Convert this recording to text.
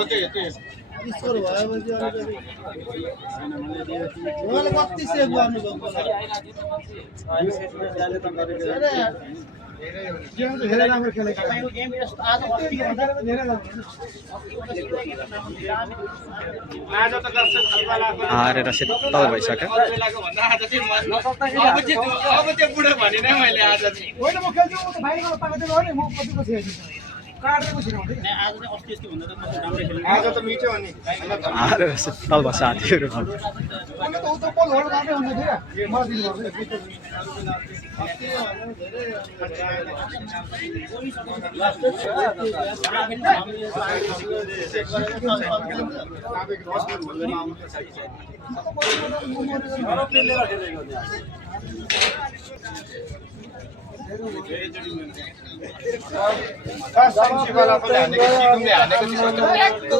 Okay त्यो score भएपछि अलिकति उहाँले कति सेभ गर्नुभएको धेरै राम्रो खेलेको आज त दर्शक खलबालाको हारेर शीतल भइसक्यो। अब त्यो बुढो भने नै मैले आज चाहिँ होइन म खेल्छु म त भाइको पाएको थियो नि म कतिको थिएँ काटेको छैन आज त मिठो हो नि हारेर शीतल भयो साथीहरू। अन्त त उता बल होल्ड गर्दै हुँदै थियो मलाई दिनु वाला पनि हानेको सिकुमले हानेको